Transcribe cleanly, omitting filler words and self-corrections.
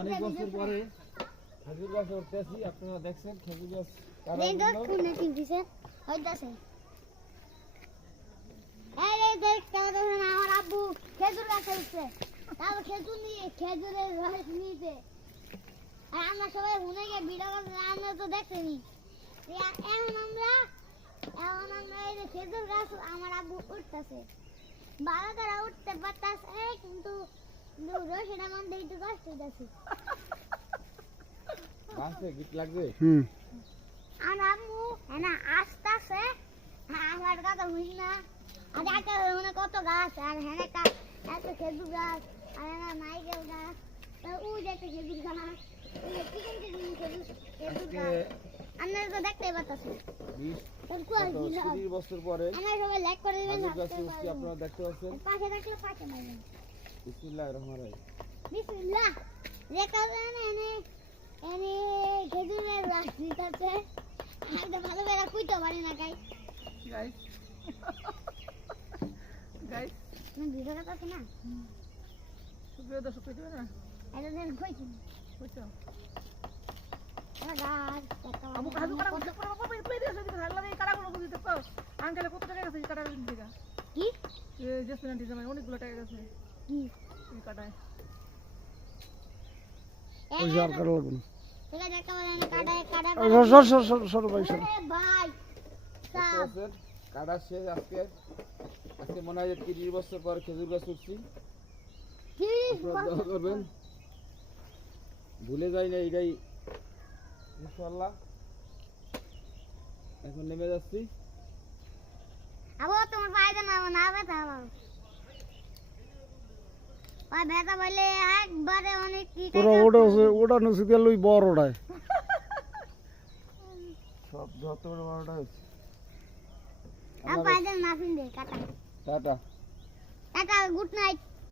অনেক বছর পরে খেজুর গাছ উঠতেছি, আপনারা দেখছেন খেজুর গাছ কাটার এই জন্য কোনে কিনতেছে হইতাছে এই রে দেখ কেমন আমার আব্বু খেজুর গাছ উঠছে তারপর খেজুর নিয়ে খেজুরের রস নিতে আর আমরা সবাই হুনে গিয়ে ভিডিও করতে আমরা তো দেখতেনি এখন আমরা এই যে খেজুর গাছ আমার আব্বু উঠতেছে বাবা তারা উঠতে পারতেছে কিন্তু রসিটা মধ্যে একটু কষ্ট হইতেছে গাছে গিট লাগবে। আর আম্মু না আসতেছে আমার কথা বুঝি না আর একটা মানে কত গাছ আর হ্যাঁ এত খেজুর গাছ আর না নাইকেল গাছ আর ওই যে একটা খেজুর গাছ খেজুর গাছ আমরা তো দেখতেই পাচ্ছি 20 বছর পরে আমরা সবাই লাইক করে দিবেন খেজুর গাছে উঠছি, আপনারা দেখতে পাচ্ছেন। পাশে থাকলে পাশে মারবেন বিসমিল্লাহির রহমানির রহিম। বিসমিল্লাহ রেখা জানে এনে খেজুরের রস নিতেছে আমি তো ভালো করে কইতে পারি না গাইস না ভিডিওটা করছি না সুপ্রিয় দর্শক কইতে না এটা দেন কইছি কইছো এটা গাছ একটা আমু কাজু করা করতে পুরো বাবা পেয়ে দিয়েছে দিতে ভালো লাগে কাটা গুলো বুঝতে তো আঙ্কেলে কত টাকা গেছে কাটা দিন দিগা কি এই জেসমিন আন্টি জামাই অনেকগুলো টাকা গেছে কি এই কাটায় ওই যার কাটা লাগবে না। এটা দেখা বলে না কাটা সর ভাই সর। ভাই দেখতে পাচ্ছেন কাটা শেষ। আজকে মনে হয় যে 30 বছর পর খেজুর গাছ উঠছি। কি আপনারা দোয়া করবেন, ভুলে যাই না এটাই ইনশাআল্লাহ। এখন নেমে যাচ্ছি। আবো তোমার পায়দা না না ব্যথা আমার ওই ব্যথা বলে একবারে অনেক কি ওটা নসি দিয়ে লই বড় ওটায় সব যত বড়টা হচ্ছে। আর পায়দা না ফিন দে কাটা টাটা। Tata good night